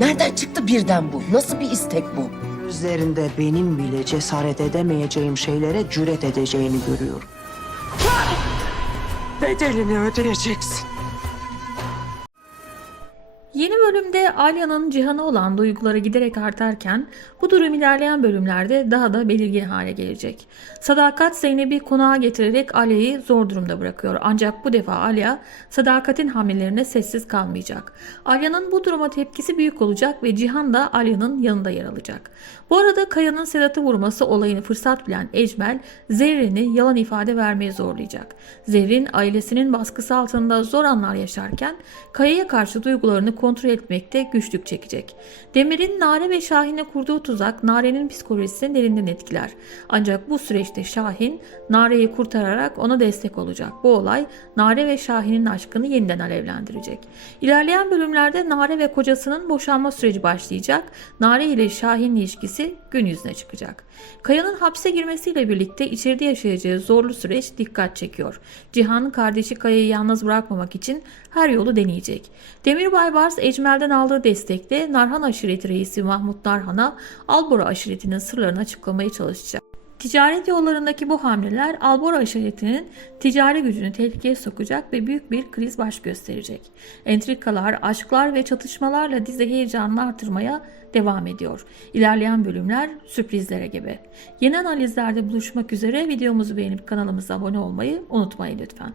Nereden çıktı birden bu? Nasıl bir istek bu? Gözlerinde benim bile cesaret edemeyeceğim şeylere cüret edeceğini görüyorum. Bedelini ödeyeceksin. Yeni bölümde Alya'nın Cihan'a olan duyguları giderek artarken bu durum ilerleyen bölümlerde daha da belirgin hale gelecek. Sadakat Zeynep'i konağa getirerek Alya'yı zor durumda bırakıyor. Ancak bu defa Alya Sadakat'in hamlelerine sessiz kalmayacak. Alya'nın bu duruma tepkisi büyük olacak ve Cihan da Alya'nın yanında yer alacak. Bu arada Kaya'nın Sedat'ı vurması olayını fırsat bilen Ecmel Zerrin'i yalan ifade vermeye zorlayacak. Zerrin ailesinin baskısı altında zor anlar yaşarken Kaya'ya karşı duygularını kontrol etmekte güçlük çekecek. Demir'in Nare ve Şahin'e kurduğu tuzak Nare'nin psikolojisini derinden etkiler. Ancak bu süreçte Şahin Nare'yi kurtararak ona destek olacak. Bu olay Nare ve Şahin'in aşkını yeniden alevlendirecek. İlerleyen bölümlerde Nare ve kocasının boşanma süreci başlayacak. Nare ile Şahin ilişkisi gün yüzüne çıkacak. Kaya'nın hapse girmesiyle birlikte içeride yaşayacağı zorlu süreç dikkat çekiyor. Cihan'ın kardeşi Kaya'yı yalnız bırakmamak için her yolu deneyecek. Demir Baybars Ecmel'den aldığı destekle Narhan aşireti reisi Mahmut Narhan'a Albora aşiretinin sırlarını açıklamaya çalışacak. Ticaret yollarındaki bu hamleler Albora aşiretinin ticari gücünü tehlikeye sokacak ve büyük bir kriz baş gösterecek. Entrikalar, aşklar ve çatışmalarla dizi heyecanını artırmaya devam ediyor. İlerleyen bölümler sürprizlere gebe. Yeni analizlerde buluşmak üzere videomuzu beğenip kanalımıza abone olmayı unutmayın lütfen.